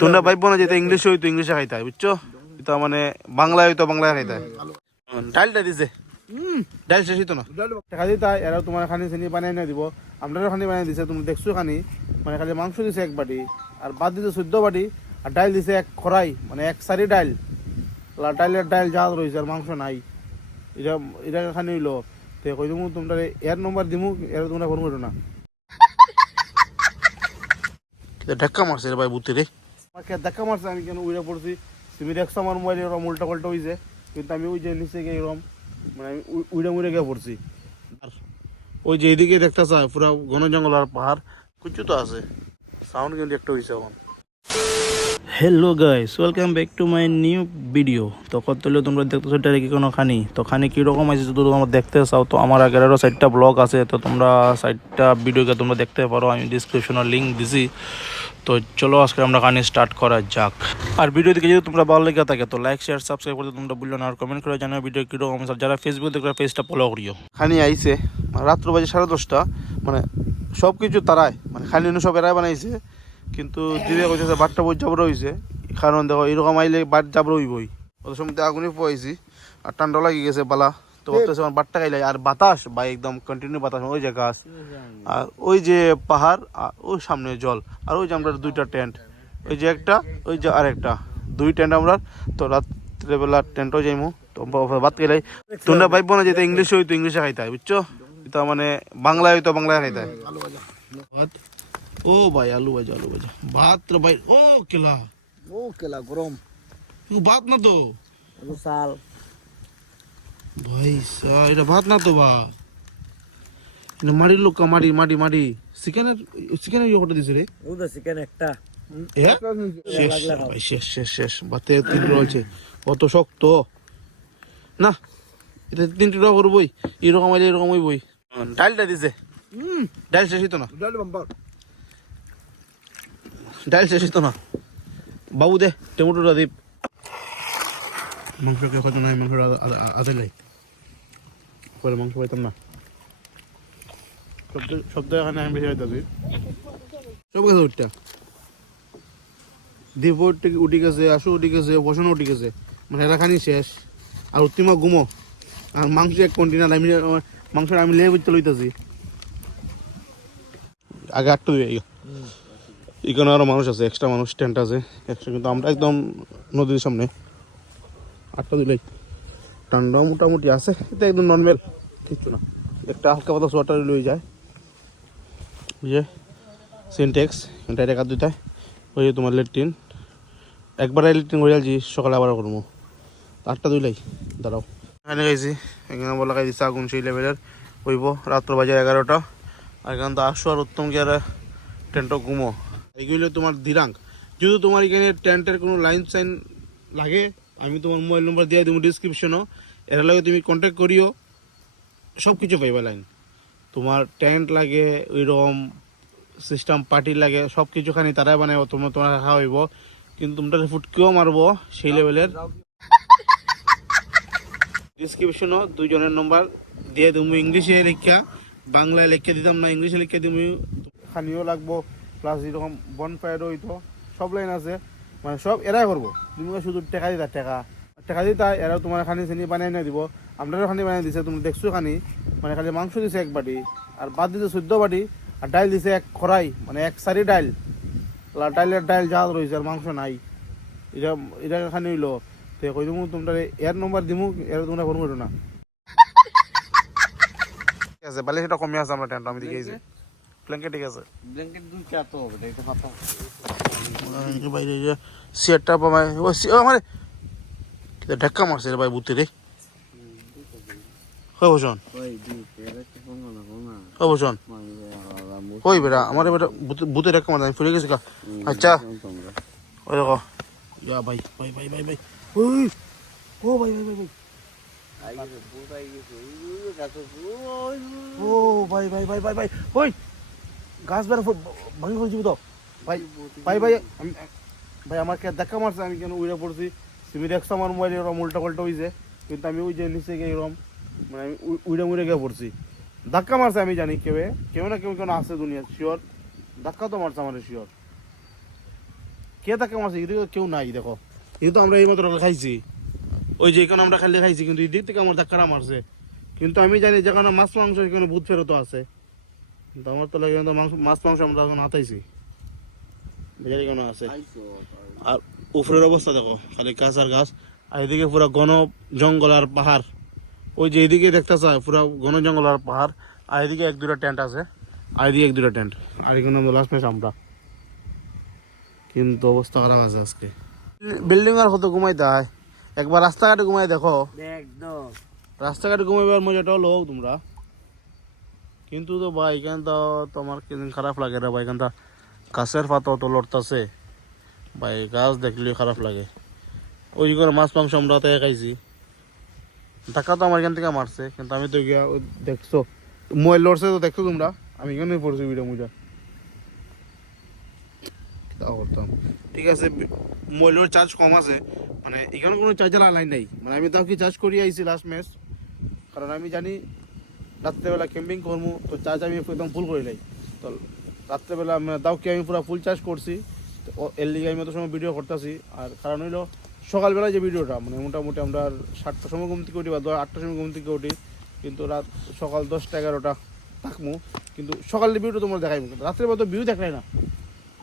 তোমরা ভাইবো না যেটা ইংলিশ হইতো ইংলিশে খাইতে হয় বুঝছ? এটা মানে বাংলায় হইতো বাংলায় খাইতে হয়। ডালটা দিছে। ডাল শেষ হইতো না? টাকা দিতে এরাও তোমার খানি চিনি বানাই না দিব। আপনারও খানি বানাই দিছে তুমি দেখছ খানি? মানে খালি মাংস দিছে এক বাটি আর বাদ দিছে চোদ্দ বাটি আর ডাল দিছে এক খরাই মানে এক সারি ডাল। ডাইলের ডাল যা রয়েছে আর মাংস নাই। এটা এটা খানি হইল। তে কই দিমু তোমরা এর নম্বর দিমু এর তোমরা ফোন করো না। ধাক্কা মারছে রে ভাই বুতে রে। ধাক্কা মারছে, আমি কেন উড়ে পড়ছি? তুমি দেখছ আমার মোবাইল এরকম উল্টা পাল্টা হয়েছে কিন্তু আমি ওই যে নিচে গিয়ে এরকম মানে আমি উড়ে মুড়ে গিয়ে পড়ছি। আর ওই যে এইদিকে দেখতে চায় পুরো ঘন জঙ্গল আর পাহাড়, কিছু তো আছে। সাউন্ড কিন্তু একটা হয়েছে এখন। Hello guys welcome back to my new video তো কত হলেও তোমরা দেখতেছো, এটা কি কোনো খানি। তো খানি কীরকম আছে যদি তোমরা দেখতে চাও, তো আমার আগের আরও সাইডটা ব্লগ আছে, তো তোমরা সাইডটা ভিডিওকে তোমরা দেখতে পারো, আমি ডিসক্রিপশনে লিঙ্ক দিছি। তো চলো আজকে আমরা খানি স্টার্ট করা যাক। আর ভিডিও দেখে যদি তোমরা ভালো লেগে থাকে, তো লাইক শেয়ার সাবস্ক্রাইব করতে তোমরা বলল না। আর কমেন্ট করে জানাও ভিডিও কীরকম যারা ফেসবুক দেখবে পেজটা ফলো করিও। খানি আইসে রাত্র বাজে সাড়ে দশটা মানে সব কিছু তারাই মানে খানি সব এরাই বানাইছে। কিন্তু দিদি কইছে বাটটা বই যাবর হইছে। কারণ দেখো, এরকম আইলে বাট যাবর হইবই। অত সময় আগুনে পোয়াইছি আর ঠান্ডা লাগি গেছে বালা। তো ভাবতেছে আমার বাটটা খাইলে আর বাতাস বা একদম কন্টিনিউ বাতাস ওই যে গাছ। আর ওই যে পাহাড় আর ওই সামনে জল আর ওই যে আমরা দুইটা টেন্ট ওই যে একটা ওই যে আরেকটা। দুই টেন্ট আমরা তো রাত্রেবেলা টেন্টও যাইমু। তো ভাত খাইলাই তোমরা ভাইবো না যেটা ইংলিশ হইতো ইংলিশে খাইতে হয় বুঝছ? এটা মানে বাংলায় হইতো বাংলায় খাইতে হয় ও ভাই আলু ভাজা আলু ভাজা। ভাত রে ভাই ও কেলা। ও কেলা গরম। ভাত না তো? সাল ভাই এটা ভাত না তো বা এটা লোক চিকেনের চিকেনের ইয়ে দিছে রে চিকেন একটা শেষ শেষ শেষ শেষ ভাতে তিন রয়েছে কত শক্ত না এটা তিনটে টাকা করবই এরকম আইলে এরকম হইবই ডালটা দিছে ডাল শেষ হইতো না ডাল শেষ হইতো না বাবু দে টমেটোটা দীপ মাংস কে হয়তো নাই মাংস আদে পরে মাংস পাইতাম না। সব এখানে আমি বেশি পাইতাছি। সব গেছে উঠটা দীপ উঠে- গেছে আসু উঠে গেছে বসানো উঠে গেছে। মানে এরাখানি শেষ। আর উত্তিমা ঘুমো। আর মাংস এক কন্টিনার আমি মাংস আমি লেগে বুঝতে লইতেছি। আগে আটটা দিয়ে এখানে আরও মানুষ আছে এক্সট্রা মানুষ টেন্ট আছে। এক্সট্রা কিন্তু আমরা একদম নদীর সামনে। আটটা দিলেই। ঠান্ডা মোটামুটি আছে, এটা একদম নর্মাল কিচ্ছু না। একটা হালকা পাতা সোয়াটার লয়ে যায়। যে সিনটেক্স এটা একা দুইটায় ওই তোমার লেট্রিন। একবার লেট্রিন করে যাচ্ছি সকালে আবার করব। আটটা দুই দুইলাই, দাঁড়াও। এখানে গেছি এখানে বলা দিচ্ছে আগুন সেই লেভেলের। হইব রাত্র বাজে এগারোটা। আর এখানে তো আসো আর উত্তম কি আর টেন্টও ঘুমো। এইগুলো তোমার দিরাং। যদি তোমার এখানে টেন্টের কোনো লাইন সাইন লাগে আমি তোমার মোবাইল নম্বর দিয়ে দেবো ডিসক্রিপশনও এর লাগে তুমি কন্ট্যাক্ট করিও। সব কিছু পাইবা লাইন তোমার টেন্ট লাগে ওইরকম সিস্টেম পার্টি লাগে সব কিছু খানি তারাই বানাইব, তোমার তোমার রাখা হইব। কিন্তু তোমরা ফুটকেও মারবো, সেই লেভেলের ডিসক্রিপশনও দুইজনের নম্বর দিয়ে তুমি ইংলিশে লেখা, বাংলায় লিখে দিতাম না, ইংলিশে লিখে তুমি খানিও লাগবো প্লাস এরকম বন ফায়ার হইতো, সব লাইন আছে। মানে সব এরাই করব তুমি শুধু টেকা দিতা টেকা। টেকা দিতা এরা তোমার খানি চিনি বানাই না দিব। আপনারও খানি বানাই দিছে তুমি দেখছ খানি। মানে খালি মাংস দিছে এক বাটি আর বাদ দিছে চোদ্দ বাটি আর ডাইল দিছে এক খরাই মানে এক সারি ডাইল ডাইলের ডাইল যা রয়েছে আর মাংস নাই। এটা এটা খানি হইল তো কই দিমু তোমরা এর নম্বর দিমু এর তোমরা ফোন করো না। ঠিক আছে বালে সেটা কমে আছে আমরা টেন্ট আমি দিকে ব্ল্যাঙ্কেট ঠিক আছে। ব্ল্যাঙ্কেট দুই তো হবে এটা কথা এই যে আমারে। ধাক্কা মারছে রে ভাই বুতে রে। হয় বসন। ওই হয় বেটা আমার বেটা বুতে- ধাক্কা মারছে আমি ফুলে গেছি কা আচ্ছা। ওই দেখো। ইয়া ভাই ভাই ভাই ভাই ভাই। ওই ও ভাই ভাই ভাই ভাই। ও ভাই ভাই ভাই ভাই ভাই। ওই গাছ বেড়া ভাঙি ফেলছি তো ভাই ভাই ভাই আমি- ভাই আমার কে ধাক্কা মারছে আমি কেন উড়ে পড়ছি? তুমি দেখছ আমার মোবাইল এরকম উল্টা পাল্টা হয়েছে কিন্তু আমি ওই যে নিচে গিয়ে এরকম মানে আমি উ- উড়ে মুড়ে গিয়ে পড়ছি। ধাক্কা মারছে আমি জানি কেউ কেউ না কেউ কেন আছে দুনিয়া শিওর ধাক্কা তো মারছে আমার শিওর কে ধাক্কা মারছে? এদিকে কেউ নাই দেখো। কিন্তু আমরা এই মাত্র খাইছি। ওই যে এখানে আমরা খালি খাইছি কিন্তু এদিক থেকে আমার ধাক্কাটা মারছে। কিন্তু আমি জানি যেখানে মাছ মাংস এখানে ভূত ফেরত আছে। কিন্তু আমার তো লাগে মাংস- মাছ মাংস আমরা এখন হাতাইছি। বেজারি কেন আছে? আর উপরের অবস্থা দেখো খালি গাছ আর গাছ। আর এদিকে পুরো ঘন জঙ্গল আর পাহাড়। ওই যে এদিকে দেখতে চায় পুরো ঘন জঙ্গল আর পাহাড়। আর এদিকে এক দুটা টেন্ট আছে। আর এদিকে এক দুটা টেন্ট আর এখানে আমরা লাস্ট ম্যাচ আমরা। কিন্তু অবস্থা খারাপ আছে আজকে। বিল্ডিং আর কত ঘুমাই দেয় একবার রাস্তাঘাটে ঘুমাই দেখো। রাস্তাঘাটে ঘুমাইবার মজাটা হলো তোমরা। কিন্তু তো ভাই এখানে তো তোমার খারাপ লাগে রে ভাই এখান তো গাছের পাতা তো লড়তাছে ভাই, গাছ দেখলে খারাপ লাগে। ওই করে মাছ, মাংস আমরা তো খাইছি। ধাক্কা তো আমার এখান থেকে মারছে কিন্তু আমি তো গিয়া দেখছ। মোবাইল লড়ছে তো দেখছ তোমরা। আমি এখানে পড়ছি ভিডিও মুজা? ঠিক আছে মোবাইলের চার্জ কম আছে। মানে এখানে কোনো চার্জার লাইন নাই। মানে আমি তাও কি চার্জ করিয়ে আইছি লাস্ট ম্যাচ কারণ আমি জানি রাত্রেবেলা ক্যাম্পিং করব তো চার্জ আমি একদম ফুল করে নাই। তো রাত্রেবেলা মানে তাও কি আমি পুরো ফুল চার্জ করছি এর লিগে আমি অত সময় ভিডিও করতেছি। আর কারণ হইল সকালবেলা যে ভিডিওটা মানে মোটামুটি আমরা সাতটার সময় ঘুম থেকে উঠি বা আটটার সময় ঘুম থেকে উঠি, কিন্তু রাত সকাল দশটা এগারোটা থাকব কিন্তু সকালের ভিউটা তোমরা দেখাইবো কিন্তু রাত্রে তো ভিউ দেখায় না।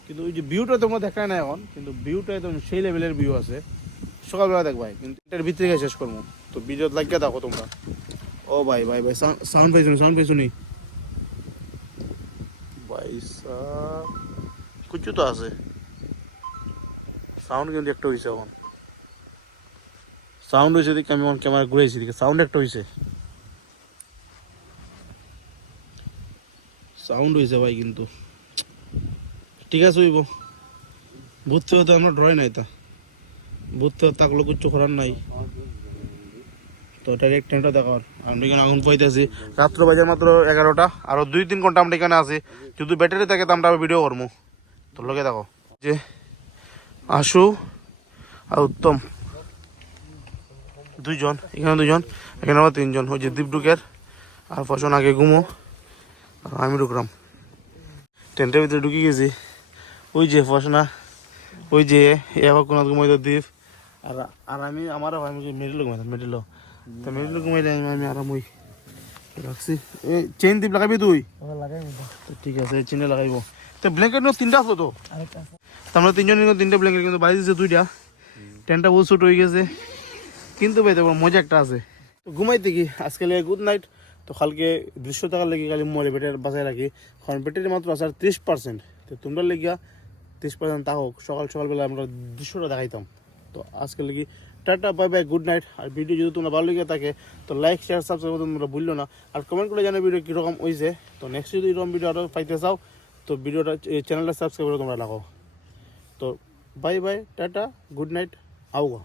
কিন্তু ওই যে ভিউটা তোমরা দেখায় না এখন, কিন্তু ভিউটা একদম সেই লেভেলের ভিউ আছে। সকালবেলা দেখবাই কিন্তু এটার ভিতরে শেষ করব তো ভিডিও লাগিয়ে দেখো তোমরা। ও ভাই ভাই ভাই সাউন্ড পাইছো সাউন্ড পাইছো নি? ভাই কিছু তো আছে। সাউন্ড কিন্তু একটা হয়েছে এখন। সাউন্ড হয়েছে দিকে আমি ক্যামেরা ঘুরেছি দিকে সাউন্ড একটা হয়েছে সাউন্ড হয়েছে ভাই কিন্তু। ঠিক আছে হইব। বুঝতে হতে আমরা ড্রয় নাই তা। বুঝতে থাকল কিচ্ছু করার নাই। তো ডাইরেক্ট ট্রেনটা দেখার আমরা এখানে আগুন পাইতেছি। রাত্র বাজার মাত্র এগারোটা, আরও দুই তিন ঘণ্টা আমরা এখানে আছি। যদি ব্যাটারি থাকে তো আমরা ভিডিও করব তো লোকে দেখো যে আশু আর উত্তম, দুইজন, এখানে দুজন এখানে আবার তিনজন। ওই যে দীপ ঢুকের, আর ফসন আগে ঘুমো, আর আমি ঢুকলাম। টেন্টের ভিতরে ঢুকে গেছি। ওই যে ফসনা, ওই যে এবার কোনো ঘুমাইতো দ্বীপ আর আর আমি আমারও আমি মিডিল ঘুমাইতাম মিডিল তো মিডিল ঘুমাইলে আমি আরাম হই রাখছি এই চেইন দ্বীপ লাগাবি তুই ঠিক আছে এই চেনে লাগাইব তো ব্ল্যাঙ্কেট নো তিনটা আসলো তো আমরা তিনজন নিয়ে তিনটা ব্ল্যাঙ্কেট কিন্তু বাড়ি দিচ্ছে দুইটা টেনটা বহু ছোট হয়ে গেছে কিন্তু ভাই দেখো মজা একটা আছে তো ঘুমাইতে কি আজকে গুড নাইট তো কালকে দৃশ্য থাকার লেগে খালি মরে বেটার বাসায় রাখি কারণ ব্যাটারি মাত্র আছে ত্রিশ পার্সেন্ট তো তোমরা লেগিয়া ত্রিশ পার্সেন্ট তা হোক সকাল সকালবেলা আমরা দৃশ্যটা দেখাইতাম তো আজকে লেগে tata bye bye good night আর ভিডিও যদি তোমরা ভালো লেগে থাকে, তো লাইক শেয়ার সাবস্ক্রাইব তোমরা ভুললো না। আর কমেন্ট করে জানো ভিডিও কীরকম হয়েছে তো নেক্সট যদি এরকম ভিডিও আরও পাইতে চাও, তো ভিডিওটা চ্যানেলটা সাবস্ক্রাইব করে তোমরা লাগাও। তো bye bye tata good night আউগা